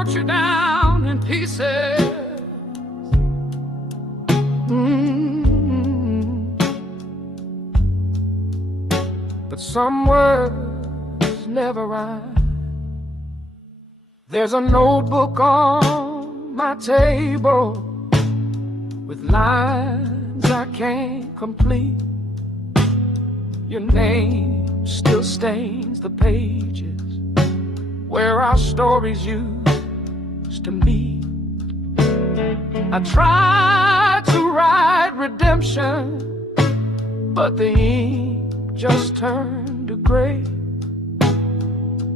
wrote you down in pieces. But some words never rhyme. There's a notebook on my table with lines I can't complete. Your name still stains the pages where our stories used to meet. I tried to write redemption, but the ink just turned to gray.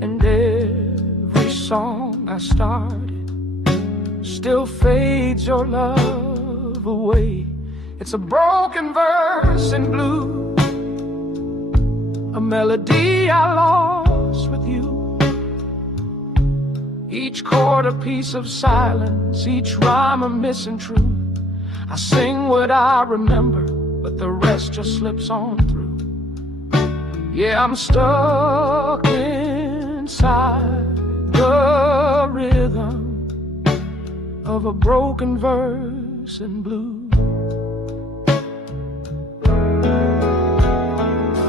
And every song I started still fades your love away. It's a broken verse in blue, a melody I lost with you. Each chord a piece of silence, each rhyme a missing truth. I sing what I remember, but the rest just slips on through. Yeah, I'm stuck inside the rhythm of a broken verse in blue.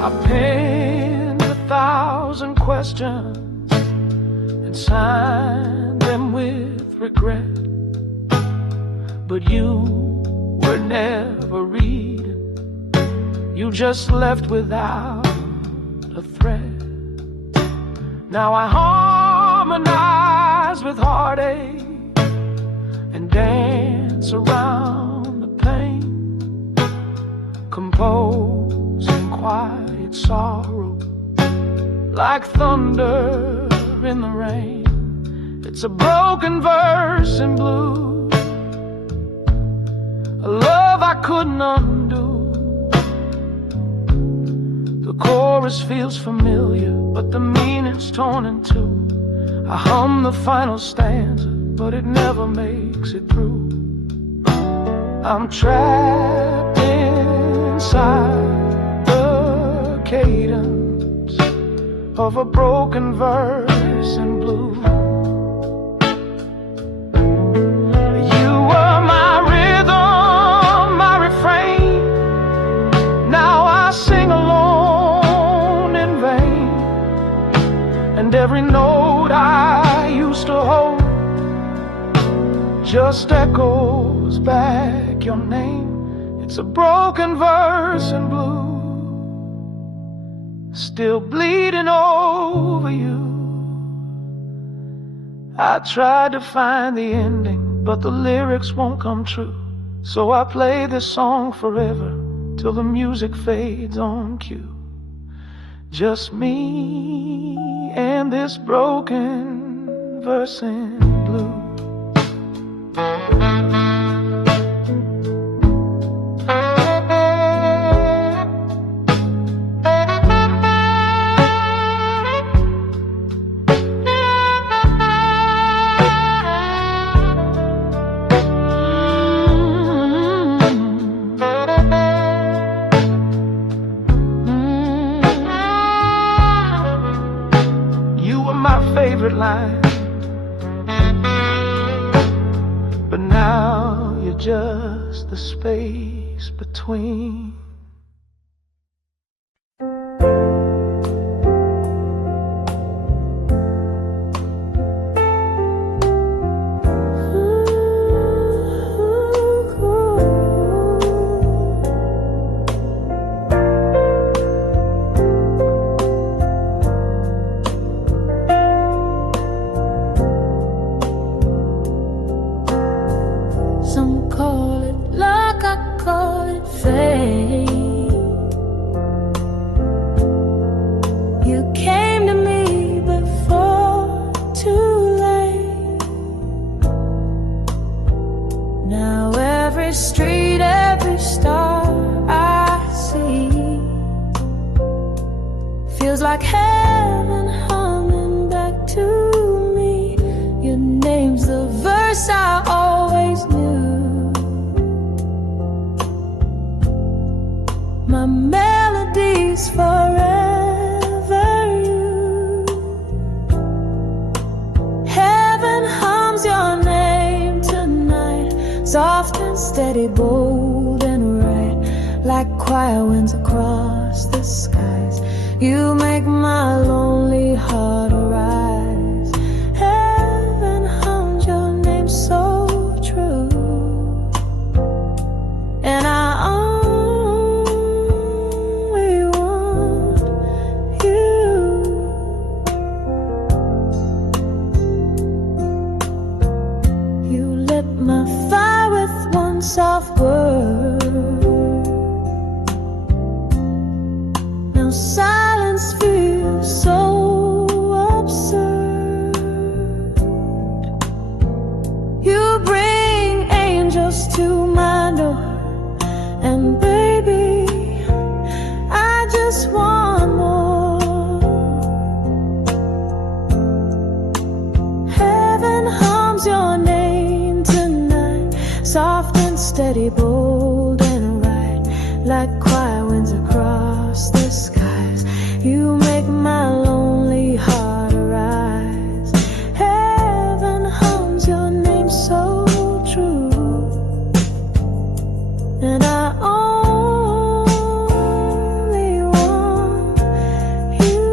I penned 1,000 questions and signed them with regret, but you were never reading. You just left without a thread. Now I harmonize with heartache and dance around the pain, composing quiet sorrow like thunder in the rain. It's a broken verse in blue, a love I couldn't undo. The chorus feels familiar, but the meaning's torn in two. I hum the final stanza, but it never makes it through. I'm trapped inside the cadence of a broken verse in blue. You were my rhythm, my refrain. Now I sing alone in vain, and every note I used to hold just echoes back your name. It's a broken verse in blue, still bleeding over you. I tried to find the ending, but the lyrics won't come true. So I play this song forever till the music fades on cue. Just me and this broken verse in blue. Line, but now you're just the space between. Street, every star I see feels like heaven humming back to me. Your name's the verse I always knew. My melody's forever you. Heaven humming quiet winds across the skies. You make my lonely heart arise. Heaven hums your name so true, and I only want you. You lit my fire with one soft word. Now silence feels so absurd. You bring angels to my door, and baby, I just want more. Heaven hums your name tonight, soft and steady, bold and right, like quiet winds across the skies. You make my lonely heart arise. Heaven hums your name so true, and I only want you.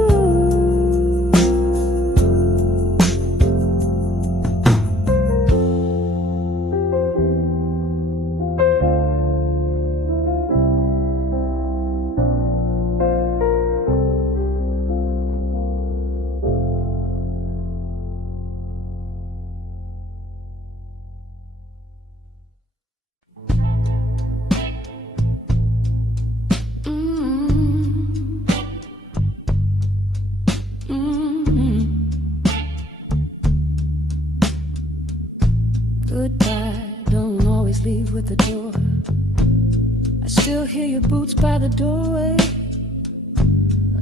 Goodbye, don't always leave with the door. I still hear your boots by the doorway,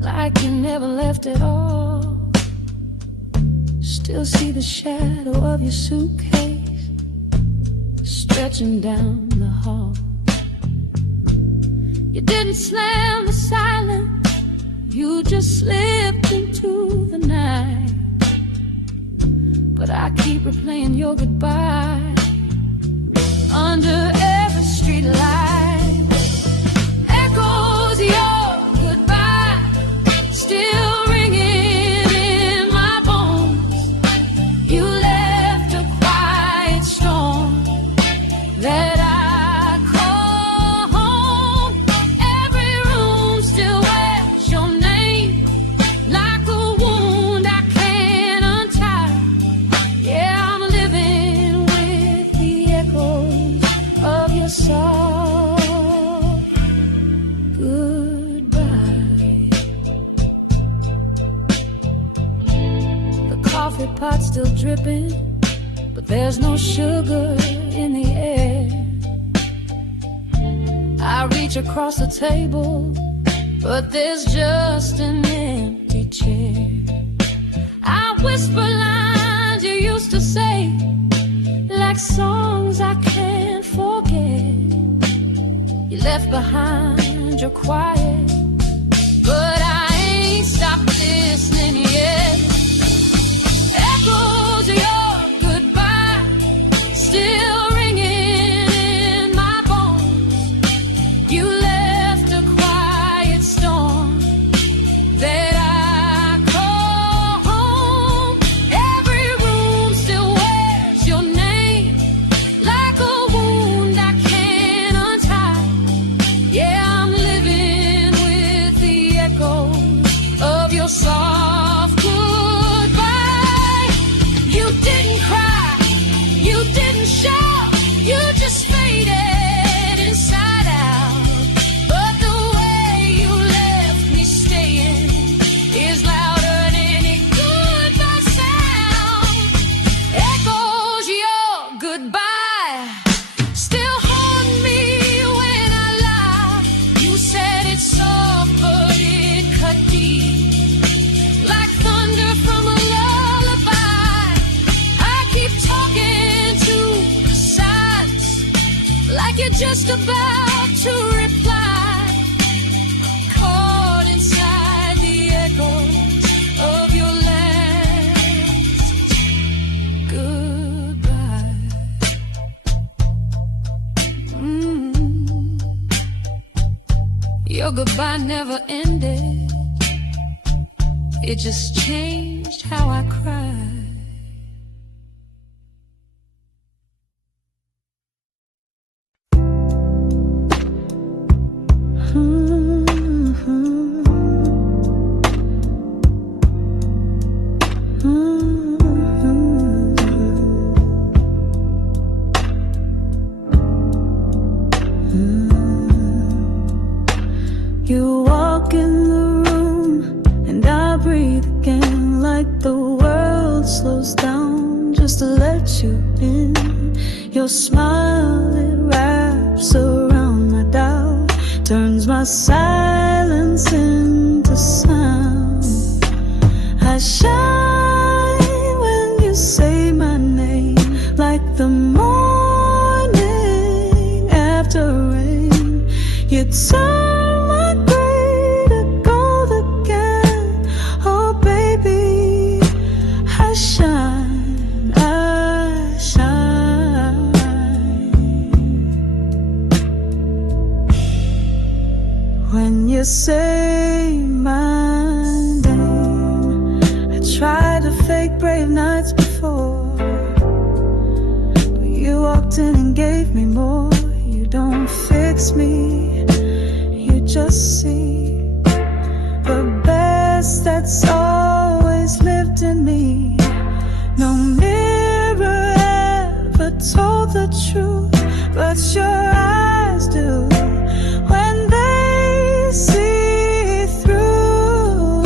like you never left at all. Still see the shadow of your suitcase stretching down the hall. You didn't slam the silence, you just slipped into the night. But I keep replaying your goodbye under every street light. Echoes your goodbye still ringing in my bones. You left a quiet storm that I call home. Every room still wears your name, like a wound I can't untie. Yeah, I'm living with the echoes of your soft goodbye. The coffee pot's still dripping, but there's no sugar in the air. I reach across the table, but there's just an empty chair. I whisper lines you used to say, like songs I can't forget. You left behind your quiet, but I ain't stopped listening yet. Echoes of your goodbye still ringing in my bones. You left a quiet storm that I call home. Every room still wears your name, like a wound I can't untie. Yeah, I'm living with the echoes of your soft goodbye. You didn't cry, you didn't shout, you just faded inside out. But the way you left me staying is louder than any goodbye sound. Echoes your goodbye still haunt me when I lie. You said it's soft, but it cut deep, like thunder from a lullaby. I keep talking to the silence, like you're just about to reply. Caught inside the echoes of your last goodbye. Your goodbye never ended. It just changed how I cried. You walk in the room and I breathe again, like the world slows down just to let you in. Your smile, it wraps around my doubt, turns my silence into sound. I shine when you say my name, like the morning after rain. You turn you say my name. I tried to fake brave nights before, but you walked in and gave me more. You don't fix me, you just see the best that's always lived in me. No mirror ever told the truth, but your eyes do. See through.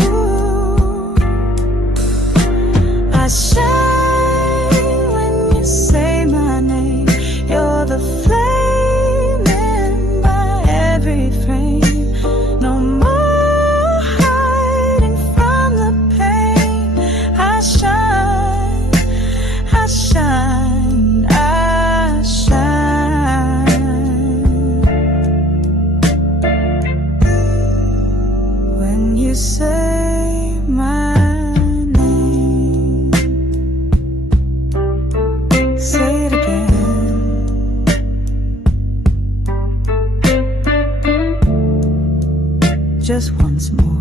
I shine when you say my name. You're the flame in my every frame. No more hiding from the pain. I shine, I shine, I shine. You say my name, say it again. Just once more.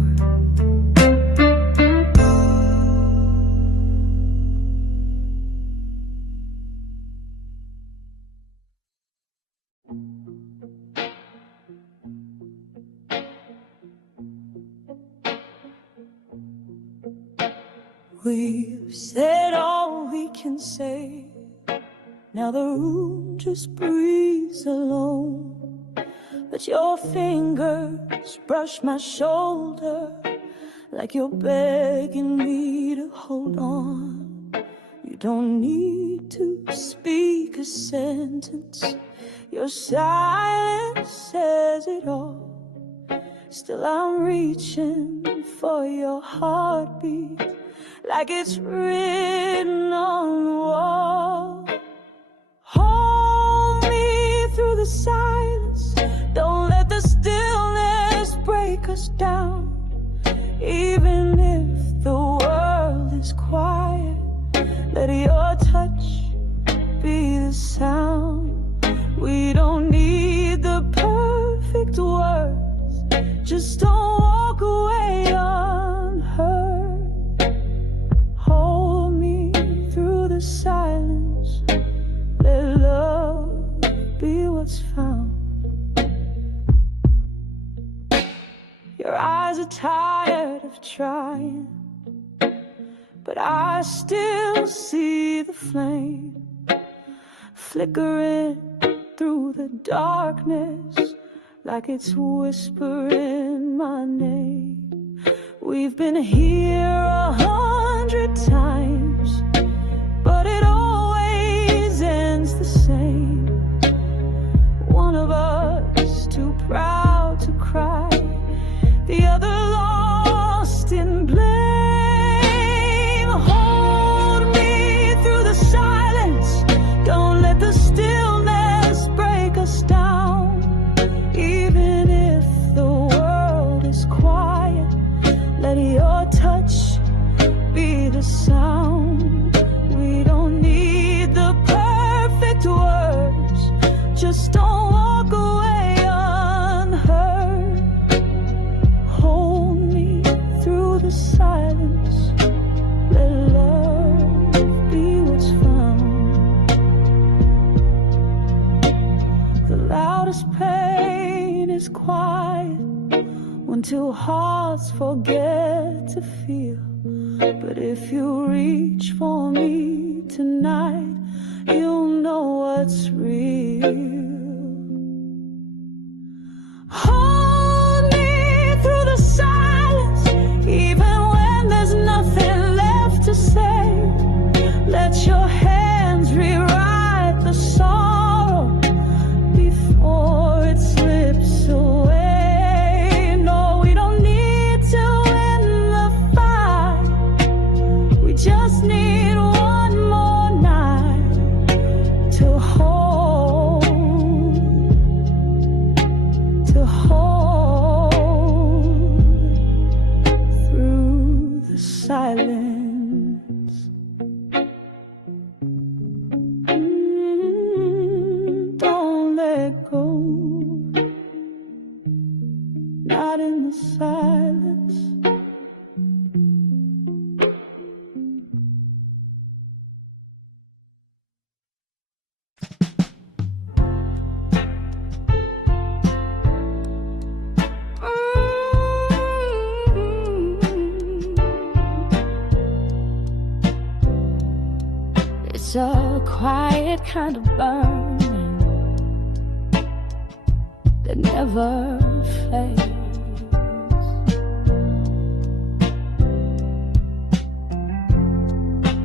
We've said all we can say. Now the room just breathes alone. But your fingers brush my shoulder like you're begging me to hold on. You don't need to speak a sentence. Your silence says it all. Still I'm reaching for your heartbeat, like it's written on the wall. Hold me through the silence. Don't let the stillness break us down. Even if the world is quiet, let your touch be the sound. We don't need the perfect words. Just don't walk away unheard. Hold me through the silence. Let love be what's found. Your eyes are tired of trying, but I still see the flame flickering through the darkness, like it's whispering my name. We've been here 100 times, but it always ends the same. One of us too proud to cry, the other lost in blame. Hold me through the silence. Don't let the stillness break us down. Even if the world is quiet, let your touch be the sound. We don't need the perfect words. Just don't walk away unheard. the silence, let love be what's found. The loudest pain is quiet when two hearts forget to feel. But if you reach for me tonight, you'll know what's real. Hold me through the silence, even when there's nothing left to say. Let your hands rewrite the sorrow before it slips away. No, we don't need to win the fight. We just need one more night to hold through the silence. Don't let go, not in the silence. It's a quiet kind of burning that never fades.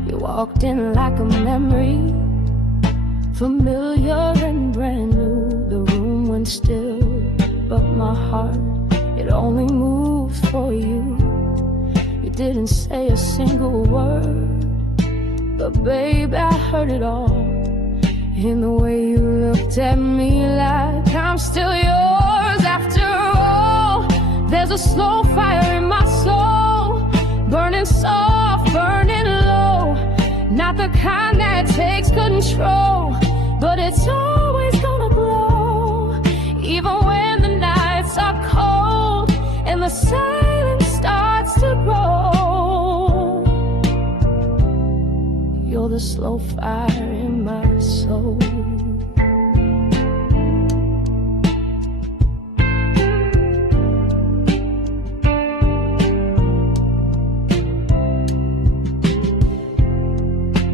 You walked in like a memory, familiar and brand new. The room went still, but my heart, it only moves for you. You didn't say a single word, but babe, I heard it all in the way you looked at me like I'm still yours after all. There's a slow fire in my soul, burning soft, burning low. Not the kind that takes control, but it's always gonna glow. Even when the nights are cold and the silence starts to grow, you're the slow fire in my soul.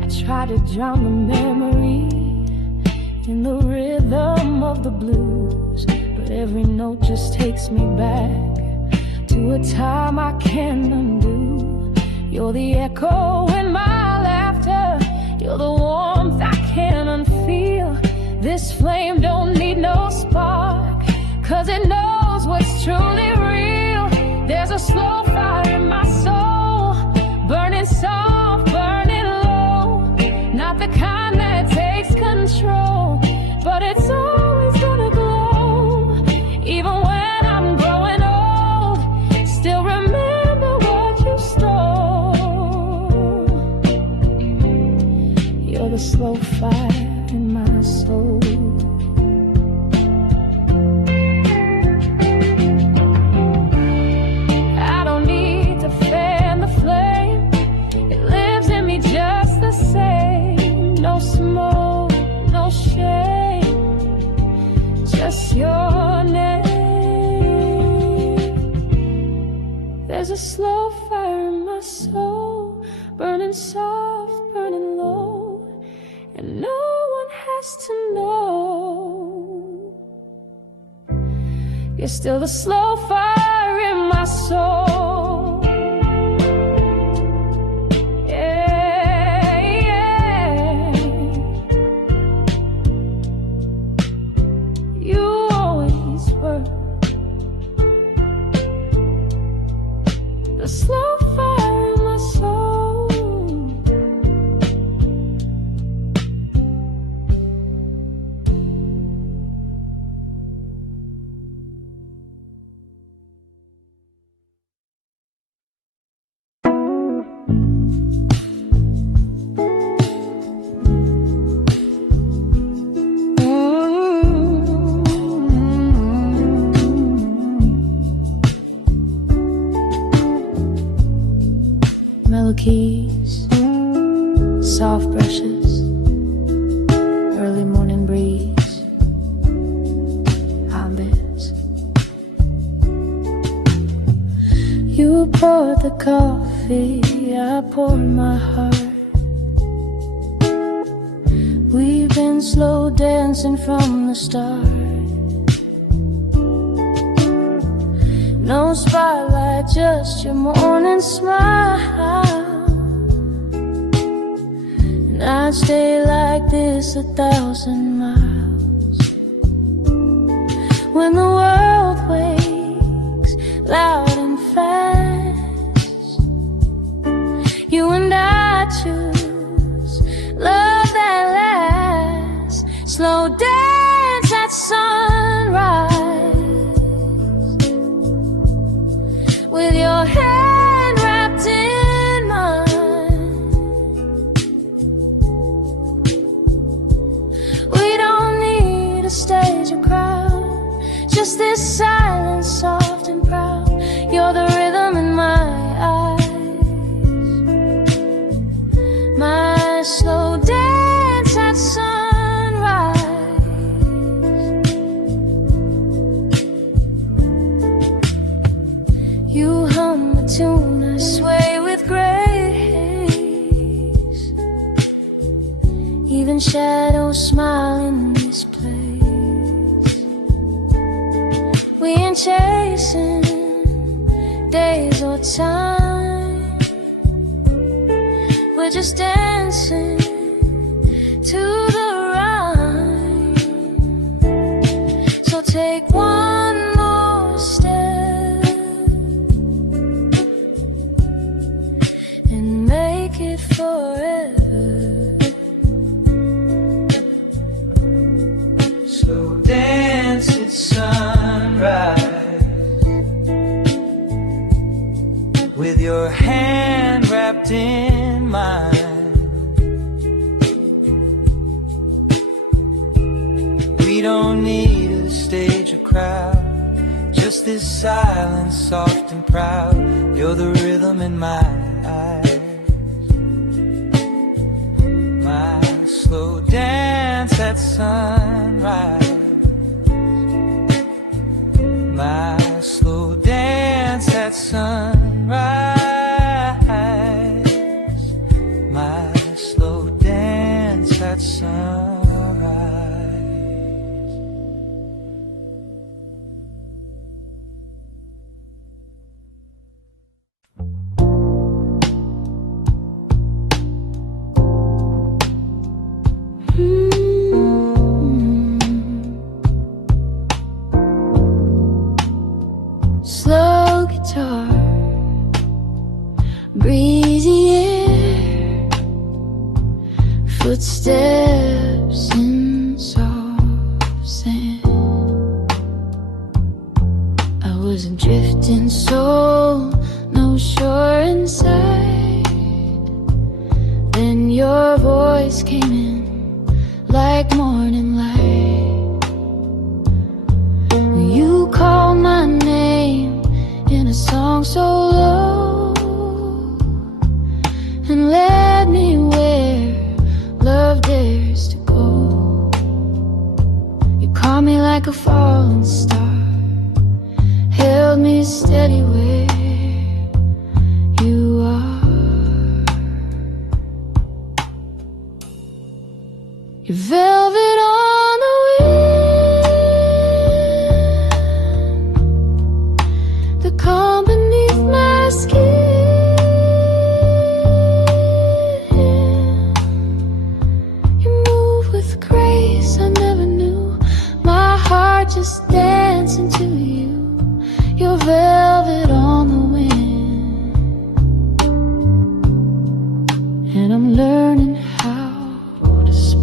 I try to drown the memory in the rhythm of the blues, but every note just takes me back to a time I can't undo. You're the echo in my laughter, you're the warmth I can't unfeel. This flame don't need no spark, 'cause it knows what's truly real. There's a slow fire in my soul, burning soft, burning low. Not the kind that takes control, but it's always gonna glow. Even when I'm growing old, still remember what you stole. You're the slow fire in my soul. I don't need to fan the flame, it lives in me just the same. No smoke, no shame, just your name. There's a slow fire in my soul, burning soft, burning low, and no one has to know. You're still the slow fire in my soul. Yeah, yeah. You always were the slow fire in my soul. mellow keys, soft brushes, early morning breeze, high beds. You poured the coffee, I poured my heart. We've been slow dancing from the start. No spotlight, just your morning smile. And I'd stay like this 1,000 miles. When the world wakes loud and fast, you and I choose love that lasts. Slow dance at sunrise, with your hand wrapped in mine. We don't need a stage or crowd, just this silence, soft and proud. You're the rhythm in my eyes, my slow dance at sunrise. You hum a tune, I sway with grace. Even shadows smile in this place. We ain't chasing days or time, we're just dancing to the rhyme. So take one more step and make it forever. Slow dance at sunrise, with your hand wrapped in mine. We don't need a stage or crowd, just this silence, soft and proud. You're the rhythm in my eyes, my slow dance at sunrise, my slow dance at sunrise, my slow dance at sunrise. Slow guitar, breezy air, footsteps in soft sand. I wasn't drifting so no shore inside. Then your voice came in like morning light. You called my name in a song so low and led me where love dares to go. You caught me like a falling star, held me steady where you are. Your velvet on the wind, the calm beneath my skin. You move with grace I never knew, my heart just dancing to you. Your velvet on the wind, and I'm learning how to spin.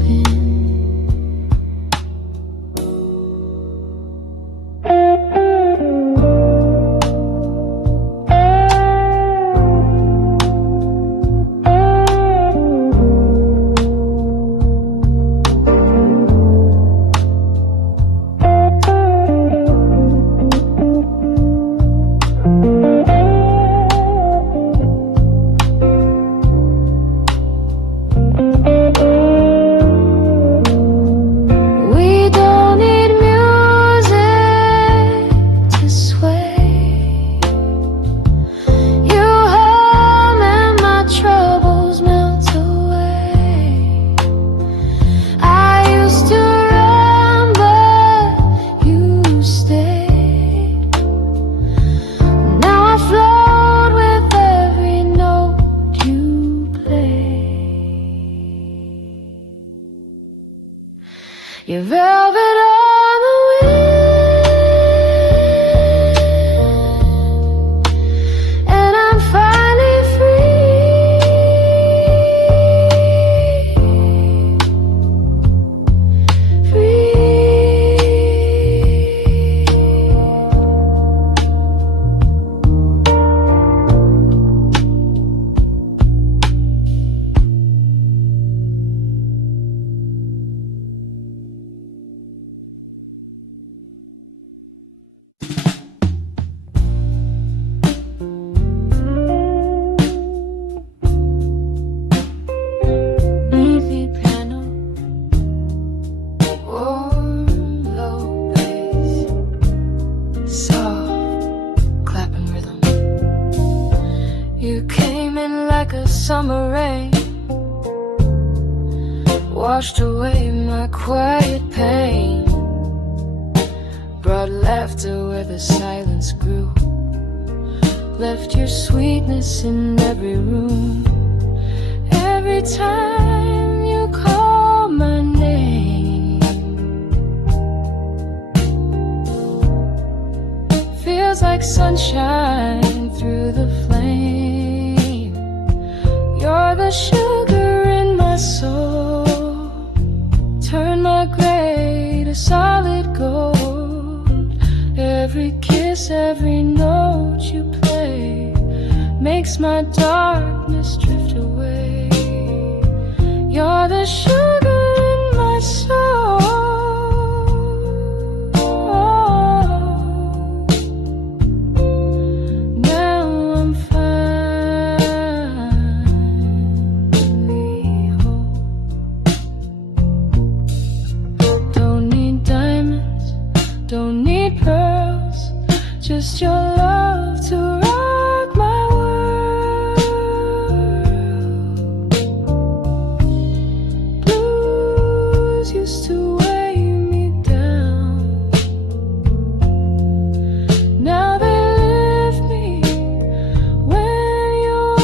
You're velvet on the wind, and I'm finally summer rain washed away my quiet pain, brought laughter where the silence grew, left your sweetness in every room. Every time you call my name, feels like sunshine through the flame. You're the sugar in my soul, turn my gray to solid gold. Every kiss, every note you play makes my darkness drift away. You're the sugar in my soul. Just your love to rock my world. Blues used to weigh me down, now they lift me when you're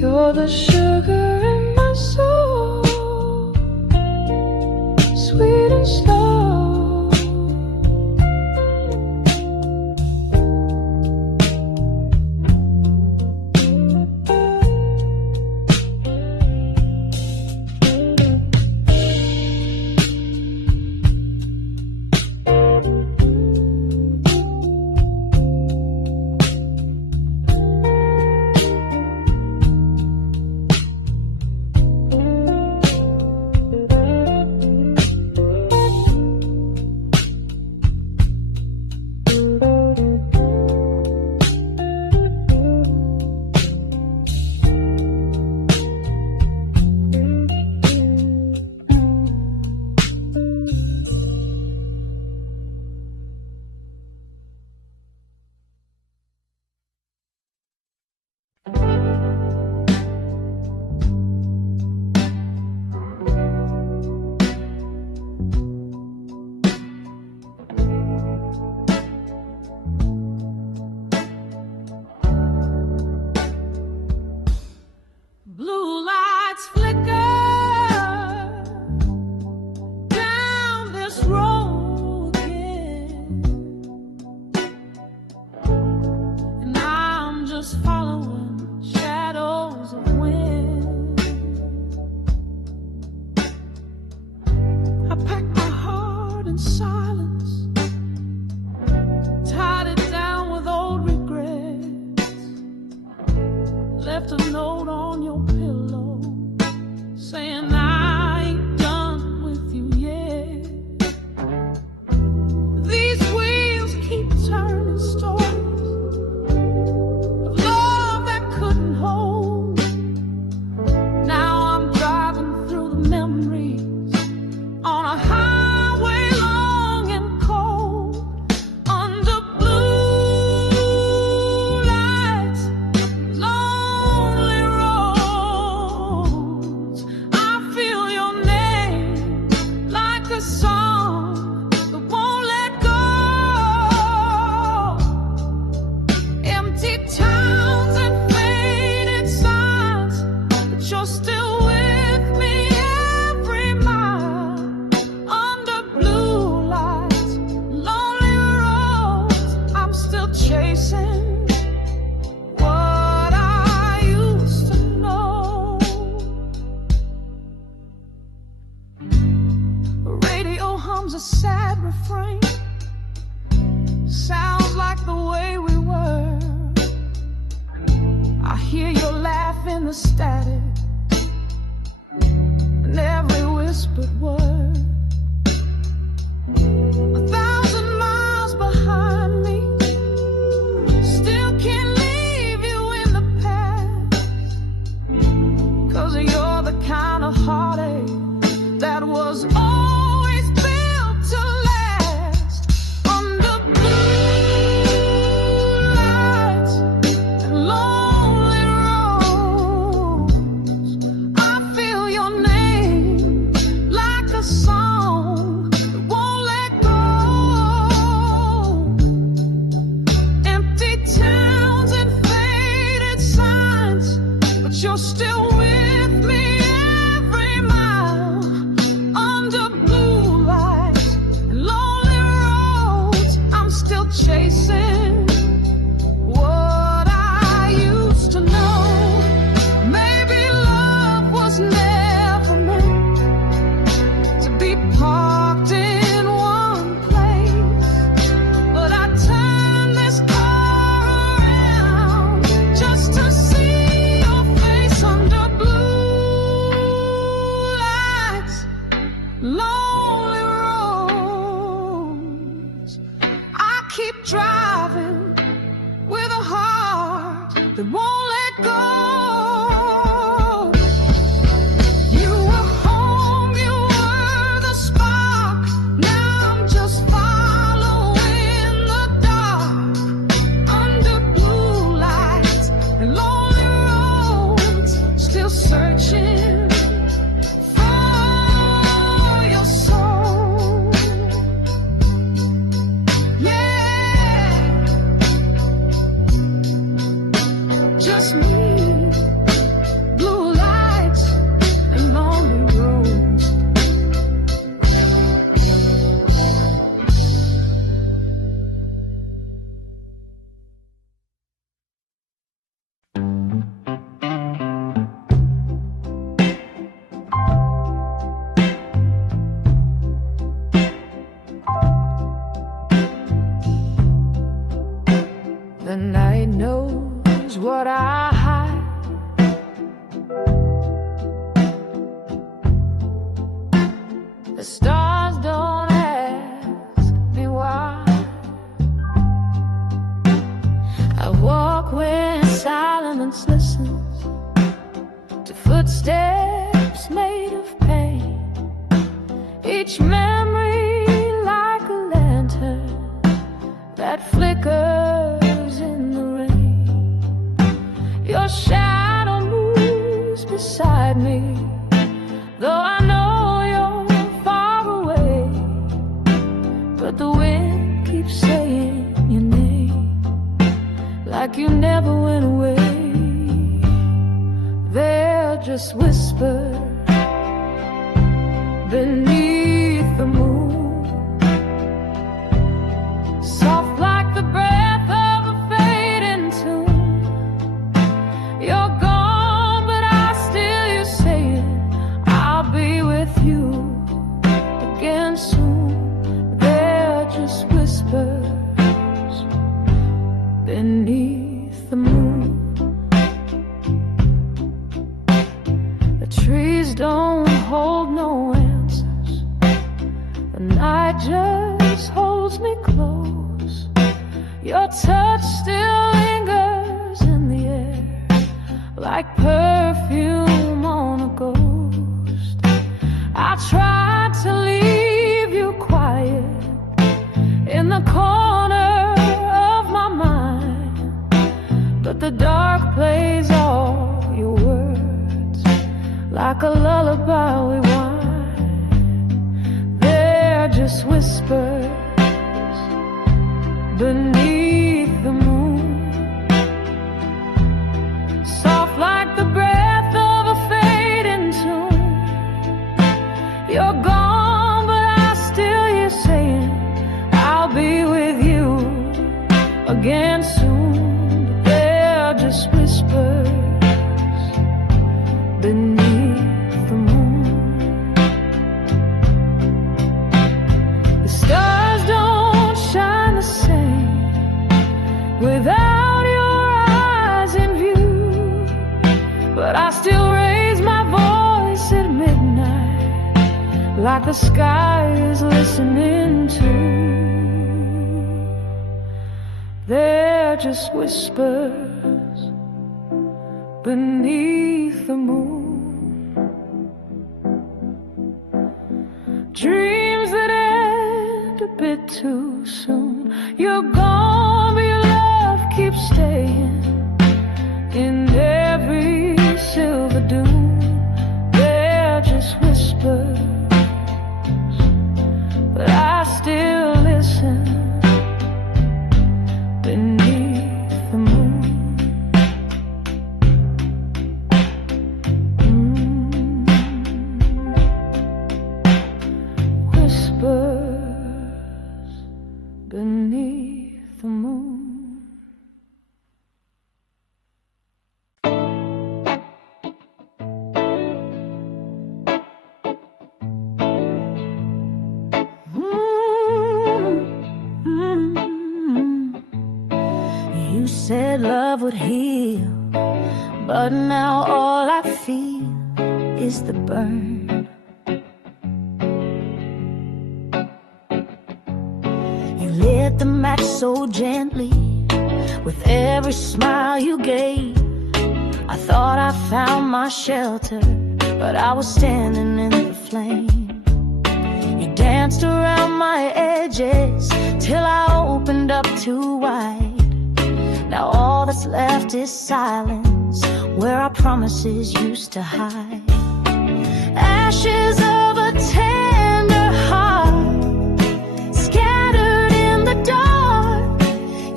You're the sugar in my soul, sweet and slow. in the static and every whispered word. 1,000 miles behind me, still can't leave you in the past. 'Cause you're the kind of heartache that was always built to last. Under blue lights and lonely roads, I feel your name like a song that won't let go. Empty towns and faded signs, but you're still with me every mile. Under blue lights and lonely roads, I'm still chasing what I used to know. Maybe love was never meant to be parked in one place, but I turned this car around just to see your face. Under blue lights, lonely roads, I keep driving with a heart that won't let go. You were home, you were the spark. Now I'm just following the dark. Under blue lights and lonely roads, still searching for your soul. Yeah, just me, blue lights and lonely roads. The night knows what I hide. The stars don't ask me why. I walk when silence listens to footsteps made of pain. Each memory like a lantern that flickers in the rain. Your shadow moves beside me, though I know you're far away. But the wind keeps saying your name, like you never went away. They're just whispers beneath the moon, soft like the breath of a fading tune. You're gone, but I still hear you saying I'll be with you again soon. They're just whispers beneath the moon. The trees don't hold no answers. The night just holds me close. Your touch still lingers in the air, like perfume on a ghost. I tried to leave you quiet in the corner of my mind, but the dark plays all your words like a lullaby we whine. They're just whispers beneath the moon, soft like the breath of a fading tune. You're gone, but I still hear you saying I'll be with you again soon. But they're just whispers beneath the moon. The stars don't shine the same without your eyes in view, but like the sky is listening to. They're just whispers beneath the moon, dreams that end a bit too soon. You're gone, but your love keeps staying in every silver dune. They're just whispers, but I still listen beneath the moon. Whispers beneath the moon. You said love would heal, but now all I feel is the burn. You lit the match so gently with every smile you gave. I thought I found my shelter, but I was standing in the flame. You danced around my edges till I opened up too wide. Now all that's left is silence, where our promises used to hide. Ashes of a tender heart, scattered in the dark.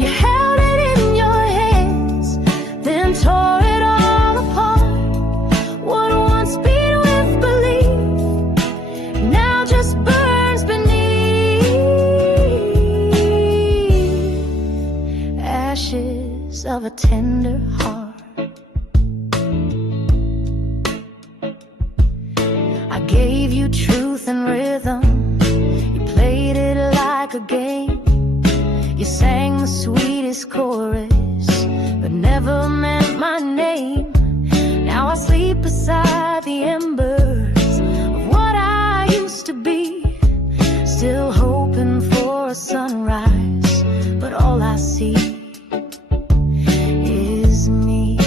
You held it in your hands, then tore it all apart. What once beat with belief now just burns beneath. Ashes of a tender heart. I gave you truth and rhythm, you played it like a game. You sang the sweetest chorus, but never meant my name. Now I sleep beside the embers of what I used to be, still hoping for a sunrise, but all I see is me.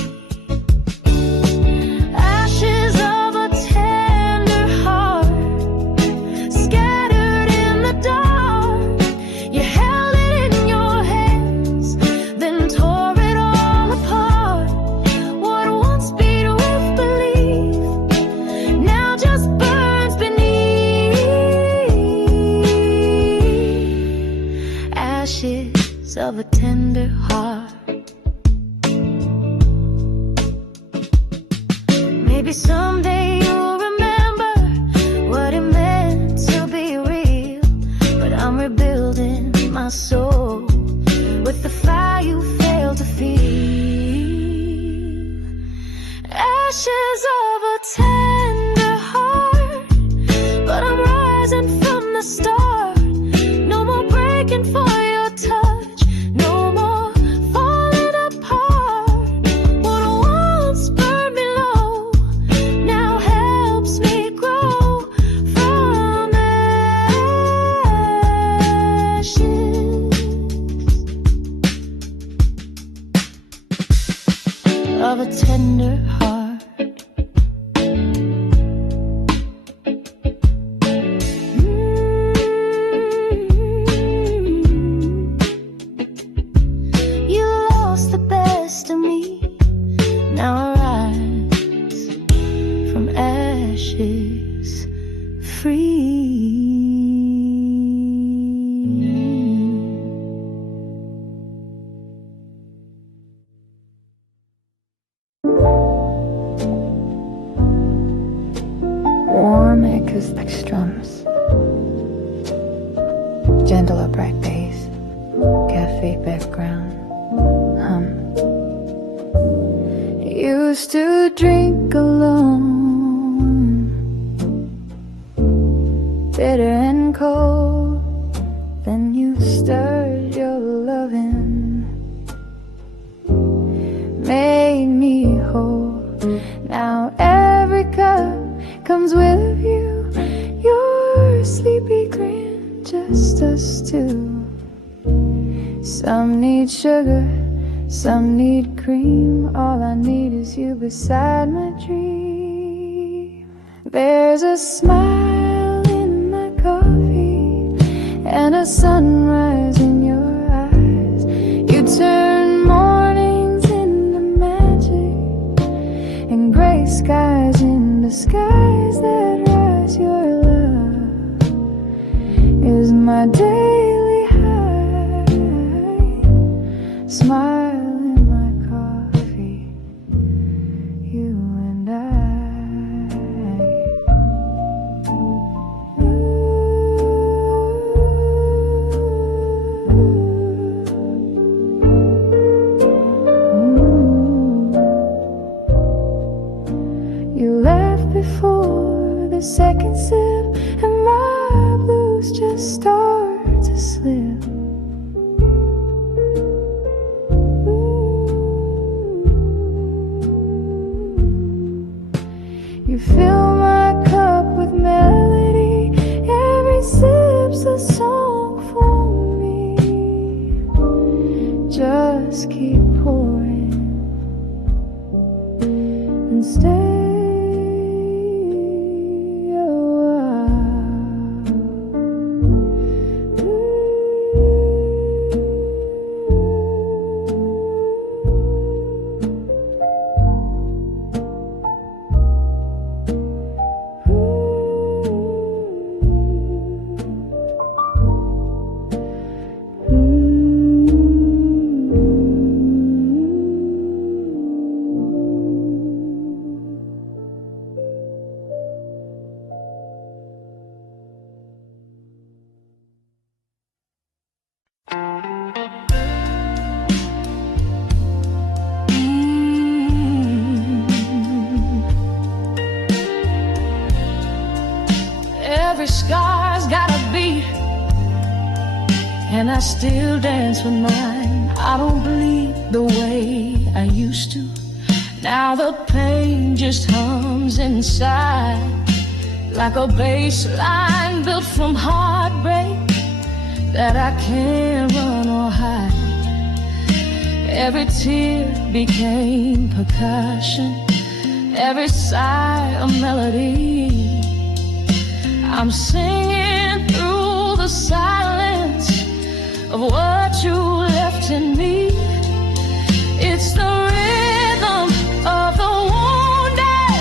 Ashes of a tender heart, scattered in the dark. You held it in your hands, then tore it all apart. What once beat with belief now just burns beneath. Ashes of a tender heart. Maybe someday you'll remember what it meant to be real, but I'm rebuilding my soul with the fire you failed to feel. Ashes of a tender heart, but I'm rising from the start. No more breaking for your touch, no more falling apart. What once burned me low now helps me grow from ashes of a tender heart. You lost the best of me, now I rise from ashes free. Warm acoustic strums, gentle upright bass, cafe background hum. Used to drink alone, bitter and cold. Then you stirred your loving, made me whole. Now every cup comes with you. You're sugar, some need cream. All I need is you beside my dream. There's a smile in my coffee and a sunrise in your eyes. You turn mornings into magic and gray skies into skies that rise. Your love is my daily high. Smile in my coffee, you and I. You left before the second sip, and my blues just start to slip. You fill my cup with melody, every sip's a song for me. Just keep pouring and stay a while. Every scar's got a beat, and I still dance with mine. I don't bleed the way I used to. Now the pain just hums inside, like a bass line built from heartbreak that I can't run or hide. Every tear became percussion, every sigh a melody. I'm singing through the silence of what you left in me. It's the rhythm of the wounded,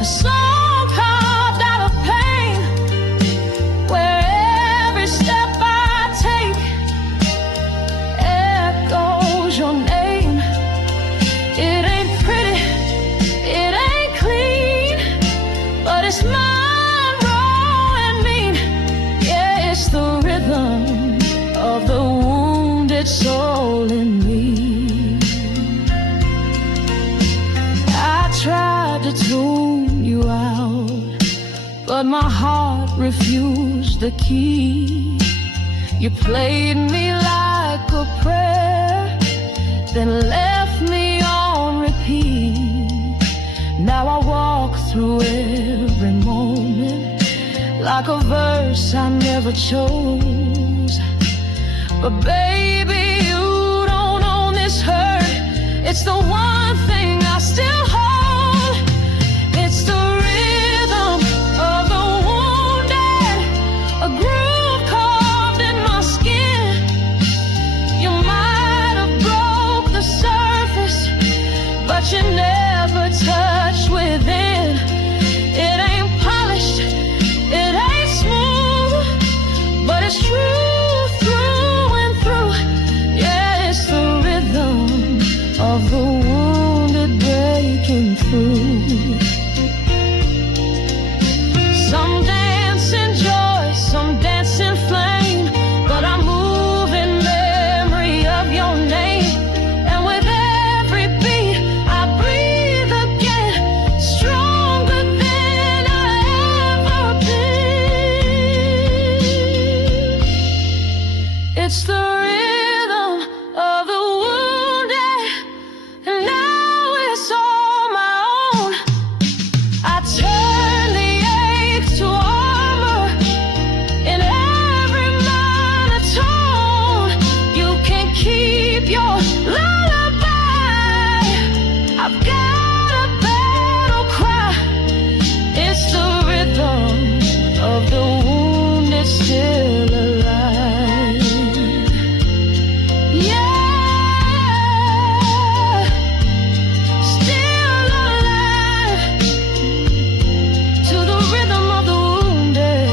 a song carved out of pain, where every step I take echoes your name. It ain't pretty, it ain't clean, but it's mine. The rhythm of the wounded soul in me. I tried to tune you out, but my heart refused the key. You played me like a prayer, then left me on repeat. Now I walk through every moment like a verse I never chose. But baby, you don't own this hurt. It's the one thing I still hold. It's the rhythm of the wounded, a groove carved in my skin. You might have broke the surface, but you never touched within. It ain't polished, it ain't smooth, but it's true through and through. lullaby. I've got a battle cry. It's the rhythm of the wounded still alive. Yeah, still alive to the rhythm of the wounded.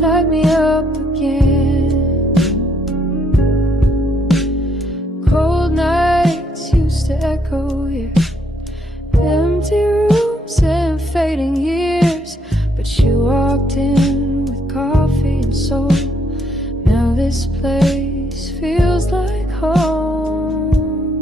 Light me up again. Cold nights used to echo here. Empty rooms and fading years. But you walked in with coffee and soul. Now this place feels like home.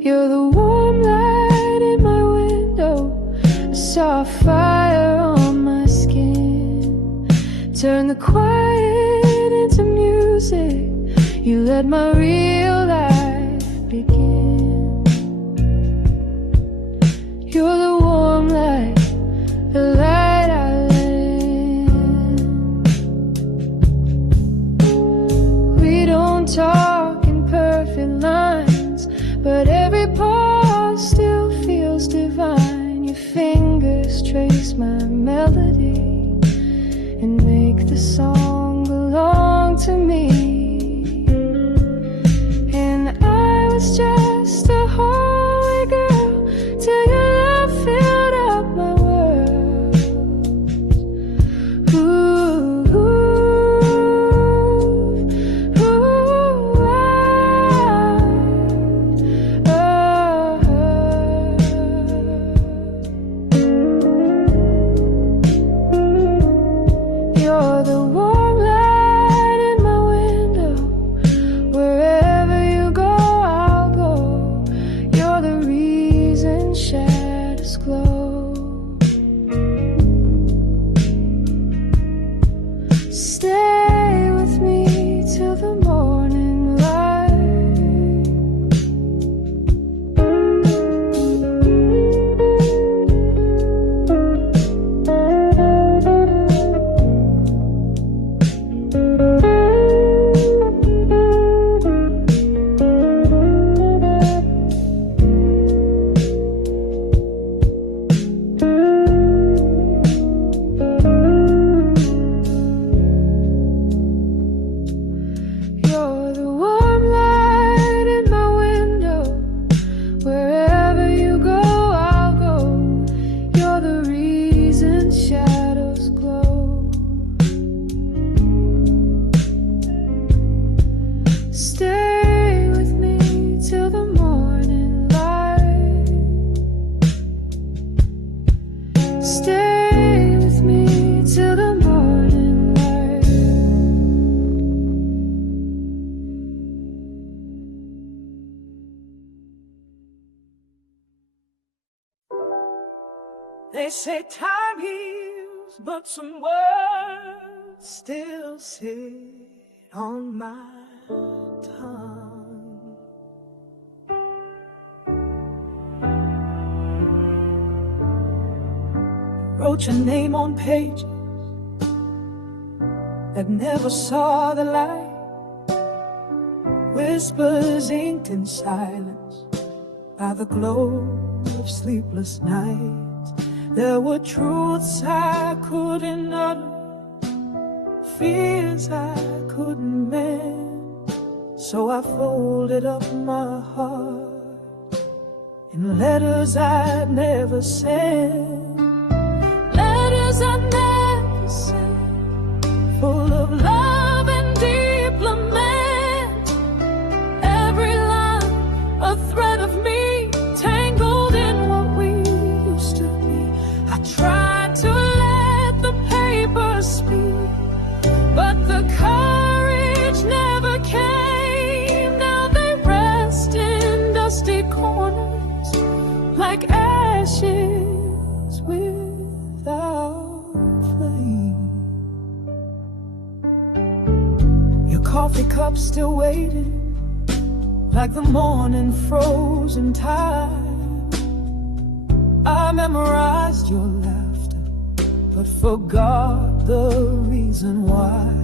You're the warm light in my window. I saw a fire on my skin. Turn the quiet into music. You let my real life begin. You're the warm light, the light I let in. We don't talk in perfect lines, but every pause still feels divine. Your fingers trace my melody and make the song belong to me. And I was just a hallway girl till your love filled up my world. Ooh, ooh, ooh, You're the warm light in my window. Wherever you go, I'll go. You're the reason shadows glow. Stay with me till the morning light. You're the warm light in my window. Wherever you go, I'll go. You're the reason shadows glow. Stay with me till the morning light. Stay with me till the morning light. They say time heals, but some words still sit on my tongue. Wrote your name on pages that never saw the light. Whispers inked in silence by the glow of sleepless nights. There were truths I couldn't utter, fears I couldn't mend. So I folded up my heart in letters I'd never sent. Letters I never sent, Full of love and deep lament. Every line a thread of me, tangled in what we used to be. I tried to let the paper speak, but the courage never came. Now they rest in dusty corners like ashes coffee cup still waiting, like the morning frozen time. I memorized your laughter, but forgot the reason why.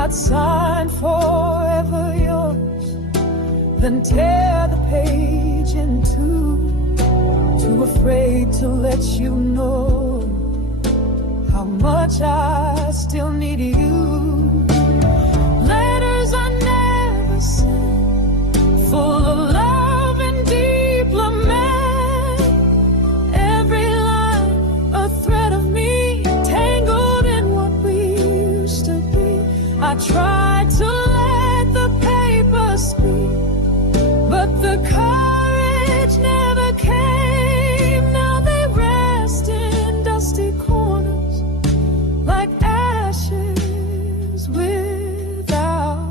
I'd sign forever yours, then tear the page in two. Too afraid to let you know how much I still need you. Letters I never sent, full of love and deep lament. Every line a thread of me, tangled in what we used to be. I tried to let the paper speak, but the courage never came. Now they rest in dusty corners like ashes without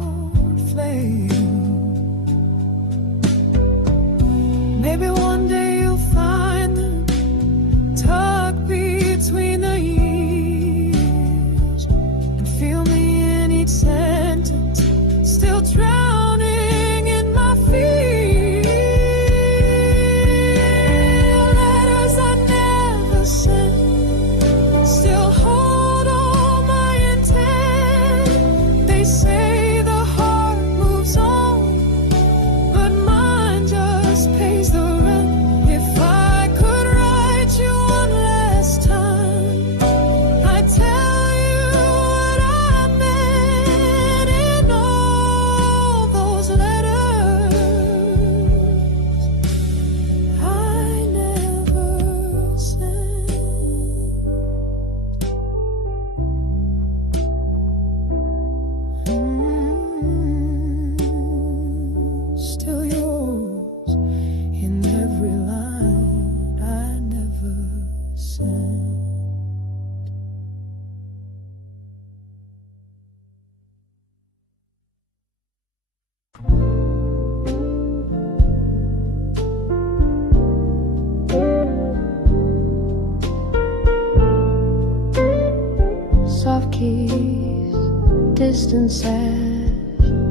flame. Maybe one day you'll find them tucked between the years, and feel me in each sentence, still drowning in my fears. Letters I never sent still hold all my intent. They say the heart moves on, but mine just pays the rent. If I could write you one last time, I'd tell you what I meant in all those letters I never sent. Still yours in every line I never sent. Soft keys, distant sad,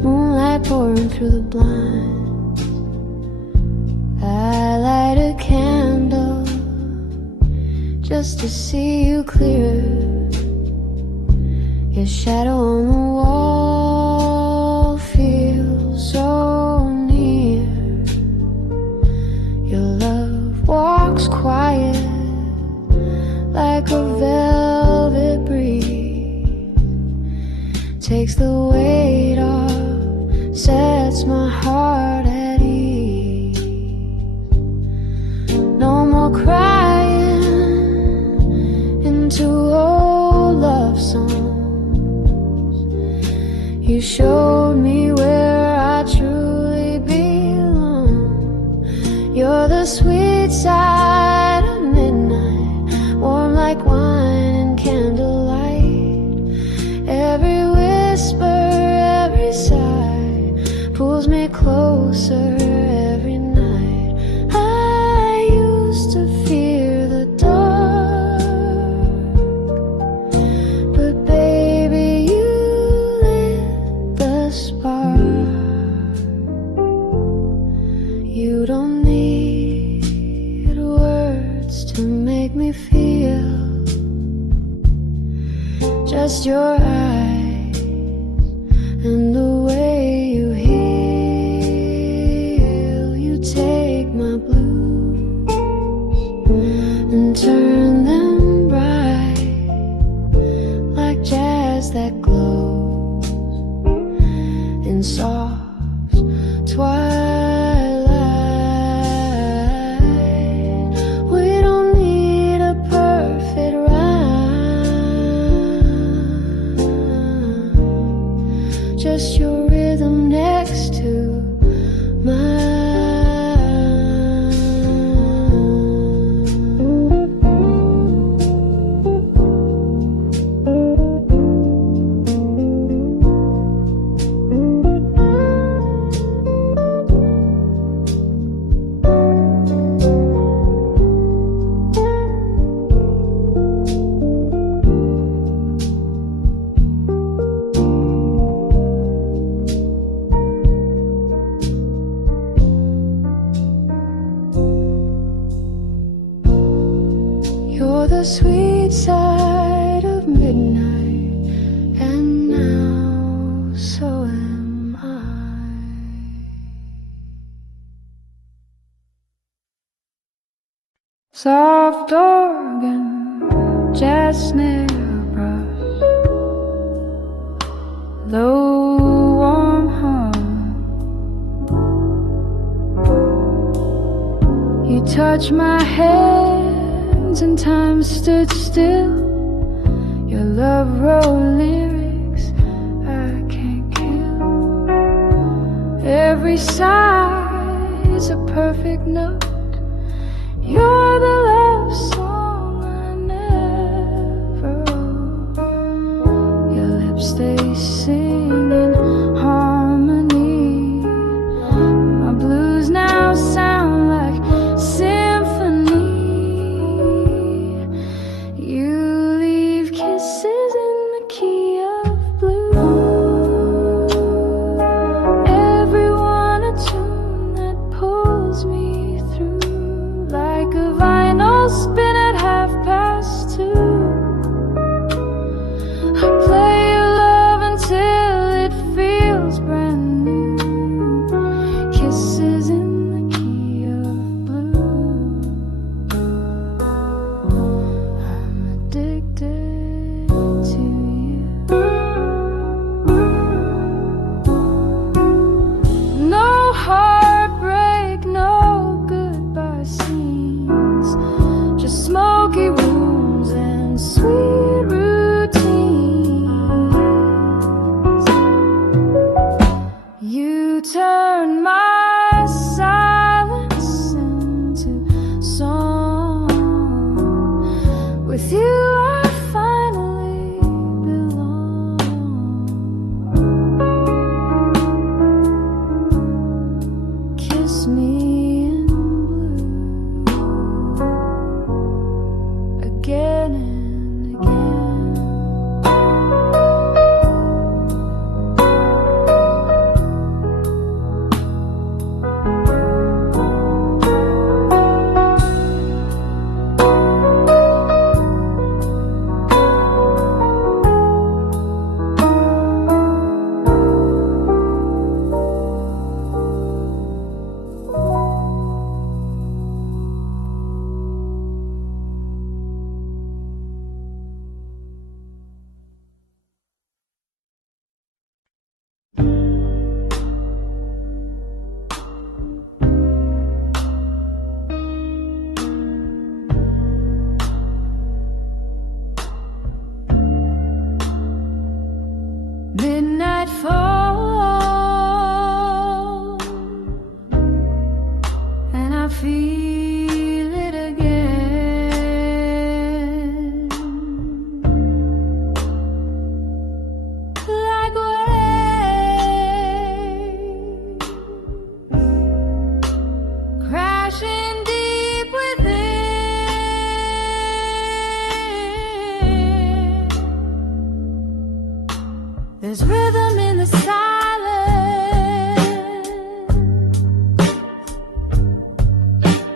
moonlight pouring through the blinds. I light a candle just to see you clearer. Your shadow on the wall feels so near. Your love walks quiet like a velvet breeze, takes the weight off, sets my heart at ease. No more crying into old love songs. You showed me where I truly belong. You're the sweet side of midnight, warm like wine and candlelight. Every whisper, every sigh pulls me closer every night. I used to fear the dark, but baby, you lit the spark. You don't need words to make me feel, just your eyes and the way you heal. You take my blues and turn them bright like jazz that glows in soft twilight. We don't need a perfect rhyme, just your rhythm next to mine. soft organ, jazz snare brush, low warm hum. You touch my hands and time stood still. Your love wrote lyrics I can't kill. Every sigh is a perfect note. You're the love song I never wrote. Your lips stay singing harmony. My blues now sound like symphony. You leave kisses in the key of blue. Everyone a tune that pulls me through, like a vinyl spin at 2:30. I play your love until it feels brand new. Kisses in the key of blue. I'm addicted to you. No heartbreak, no goodbye scenes, just smoky rooms and sweet routines. You turn my silence into song. With you I finally belong. Kiss me in blue again and again. Midnight fall, and I feel it again, like waves crashing deep within. There's rhythm in the silence,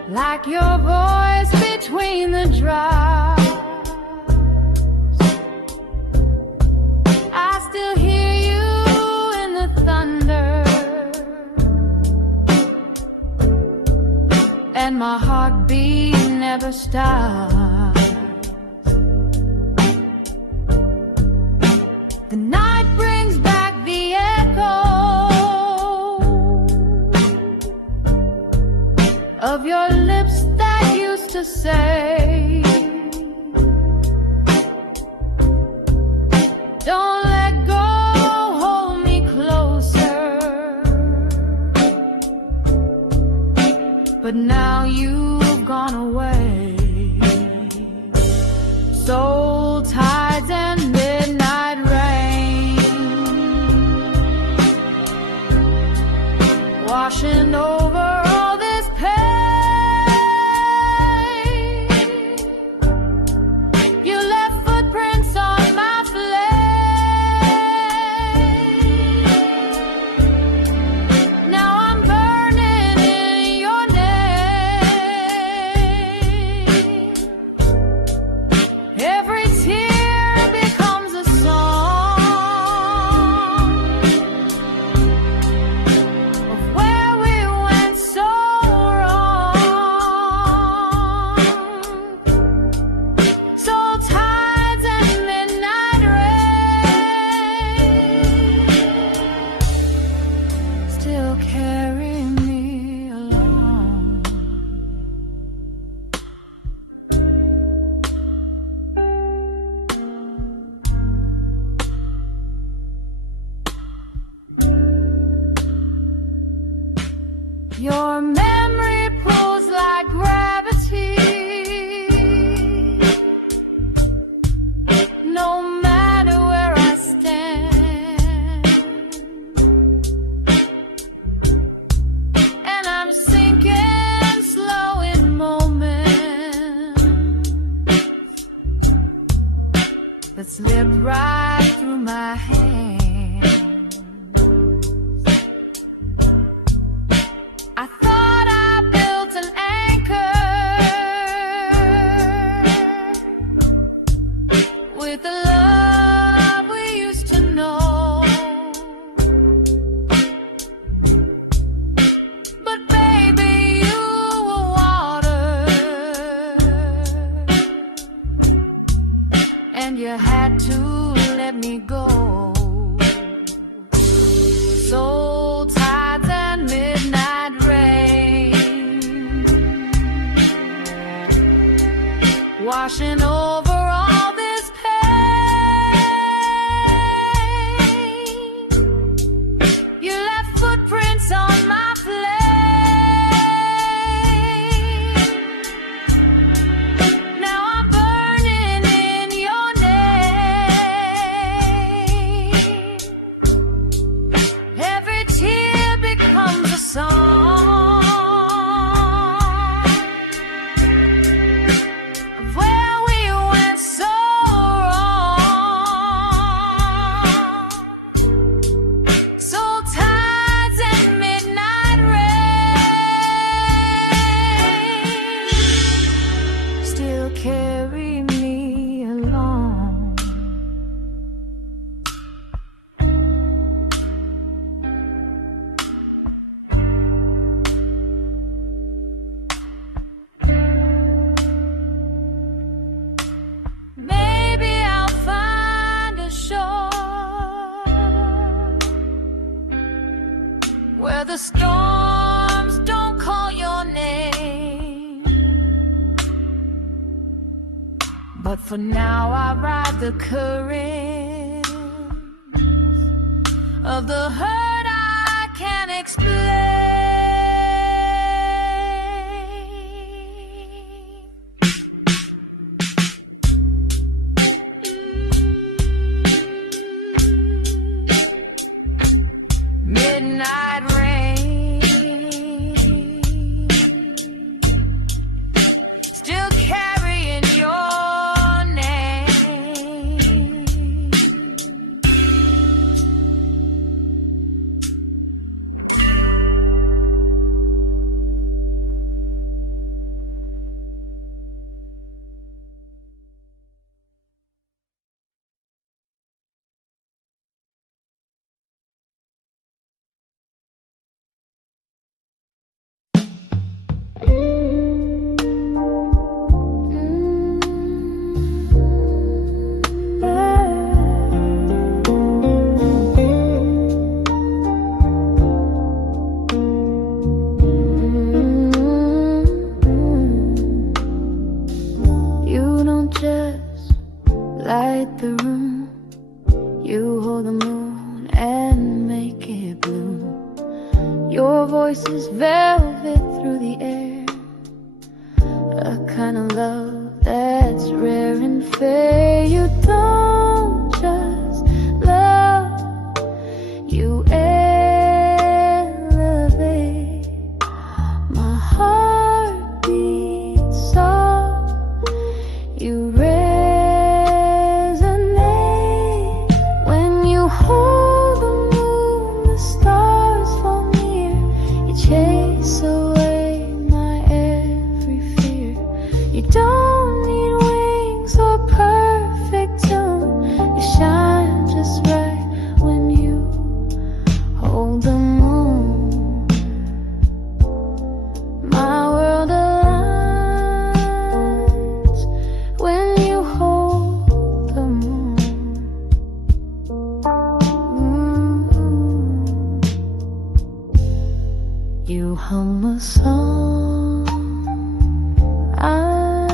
like your voice between the drops. I still hear you in the thunder, and my heartbeat never stops. The night brings back the echo of your lips that used to say, don't let go, hold me closer. But now you've gone away. Soul tides and midnight rain washing over all this pain. Your memory pulls like gravity. No matter where I stand, and I'm sinking slow in moments that slip right through my hands. I thought I built an anchor with the love we used to know, but baby, you were water, and you had to let me go. Soul tides and midnight rain washing over all this pain. You left footprints on my flame. Now I'm burning in your name. Every tear becomes a song of where we went so wrong. Soul tides and midnight rain still carry me along. Maybe I'll find a shore where the storms don't call your name. But for now I ride the currents of the hurt I can't explain. Midnight rain still carrying your name. You don't just light the room, you hold the moon and make it bloom. Your voice is velvet through the air, a kind of love that's rare and fair. You don't just love, you elevate. My heart beats soft, you resonate. When you hold the moon, the stars fall near. You chase away my every fear. You don't need wings or perfect tune. You shine just right when you hold the moon. My world aligns when you hold the moon. You hum a song I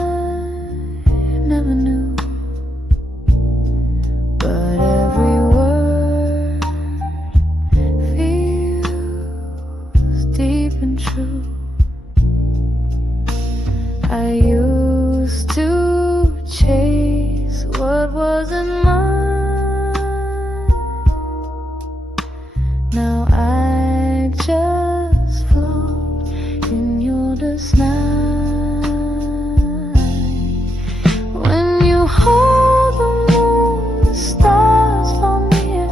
never knew, but every word feels deep and true. Now I just float in your night. When you hold the moon, the stars fall near.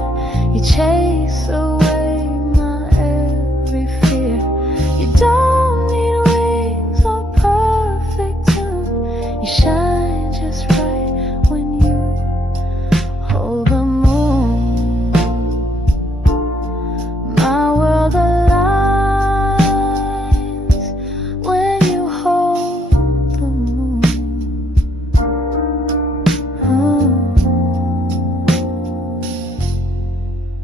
You chase away my every fear. You don't need wings or perfect tune. You shine just right when you hold the moon. My world aligns when you hold the moon. Oh.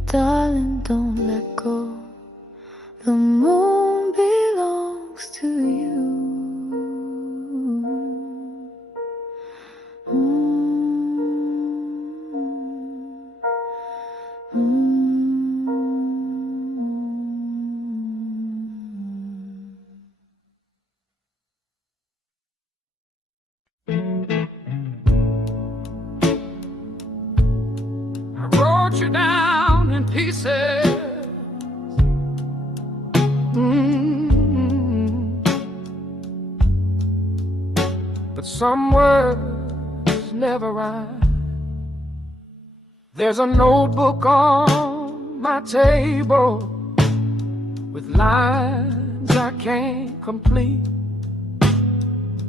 Darling, don't let go. The moon belongs to you. I wrote you down in pieces. But some words never rhyme. There's a notebook on my table with lines I can't complete.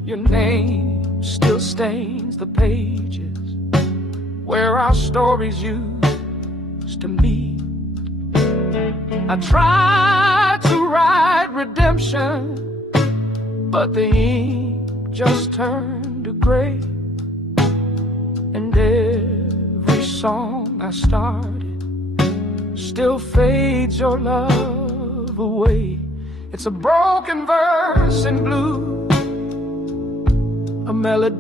Your name still stains the pages where our stories used to meet. I tried to write redemption, but the ink just turned to gray. And every song I started still fades your love away. It's a broken verse in blue, a melody